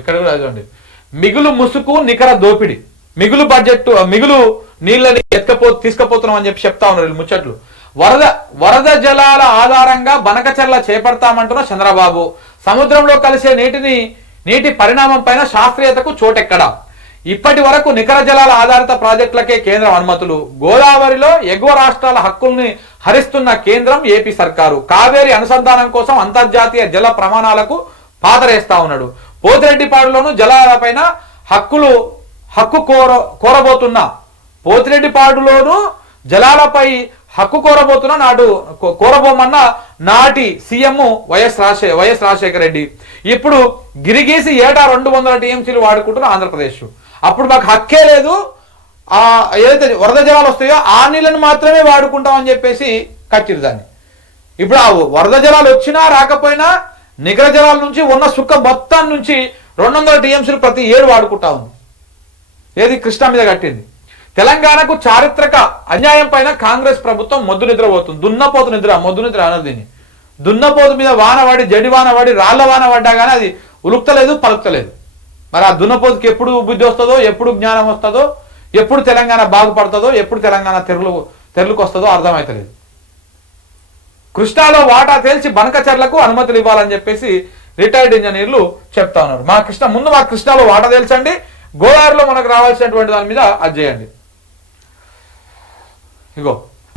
ఇక్కడ కూడా అదండి, మిగులు ముసుగు నికర దోపిడి, మిగులు బడ్జెట్ మిగులు నీళ్ళని తీసుకపోతున్నాం అని చెప్పి చెప్తా ఉన్నారు ముచ్చట్లు. వరద జలాల ఆధారంగా బనకచెర్ల చేపడతామంటున్న చంద్రబాబు. సముద్రంలో కలిసే నీటి పరిణామం పైన శాస్త్రీయతకు చోటెక్కడా? ఇప్పటి వరకు నికర జలాల ఆధారిత ప్రాజెక్టులకే కేంద్రం అనుమతులు. గోదావరిలో ఎగువ రాష్ట్రాల హక్కుల్ని హరిస్తున్న కేంద్రం ఏపీ సర్కారు. కావేరీ అనుసంధానం కోసం అంతర్జాతీయ జల ప్రమాణాలకు పాతరేస్తా ఉన్నాడు. పోతిరెడ్డిపాడులోను జలాలపైన హక్కు కోరబోతున్న పోతిరెడ్డిపాడులోను జలాలపై హక్కు కోరబోతున్న కోరబోమన్న నాటి సీఎం వైఎస్ రాజశేఖర రెడ్డి. ఇప్పుడు గిరిగీసి ఏటా 200 టీఎంసీలు వాడుకుంటున్న ఆంధ్రప్రదేశ్. అప్పుడు మాకు హక్కే లేదు, ఏదైతే వరద జలాలు వస్తాయో ఆ నీళ్ళని మాత్రమే వాడుకుంటామని చెప్పేసి కట్టిరు దాన్ని. ఇప్పుడు ఆ వరద జలాలు వచ్చినా రాకపోయినా నికర జలాల నుంచి ఉన్న సుక్క మొత్తం నుంచి 200 టీఎంసీలు ప్రతి ఏడు వాడుకుంటా ఉంది. ఏది కృష్ణా మీద కట్టింది. తెలంగాణకు చారిత్రక అన్యాయం పైన కాంగ్రెస్ ప్రభుత్వం మొద్దు నిద్రపోతుంది. దున్నపోతు నిద్ర, మొద్దు నిద్ర అన్నది దీన్ని. దున్నపోతు మీద వానవాడి, జడి వానవాడి, రాళ్ల వాన పడ్డా కానీ అది ఉలుక్తలేదు, పలుకుతలేదు. మరి ఆ దున్నపోతుకి ఎప్పుడు బుద్ధి వస్తుందో, ఎప్పుడు జ్ఞానం వస్తుందో, ఎప్పుడు తెలంగాణ బాగుపడుతుందో, ఎప్పుడు తెలంగాణ తెరలుకు వస్తుందో అర్థమవుతలేదు. కృష్ణాలో వాటా తేల్చి బనకచెర్లకు అనుమతులు ఇవ్వాలని చెప్పేసి రిటైర్డ్ ఇంజనీర్లు చెప్తా ఉన్నారు. ముందు మా కృష్ణాలో వాటా తేల్చండి, గోదావరిలో మనకు రావాల్సినటువంటి దాని మీద అది చేయండి. ఇగో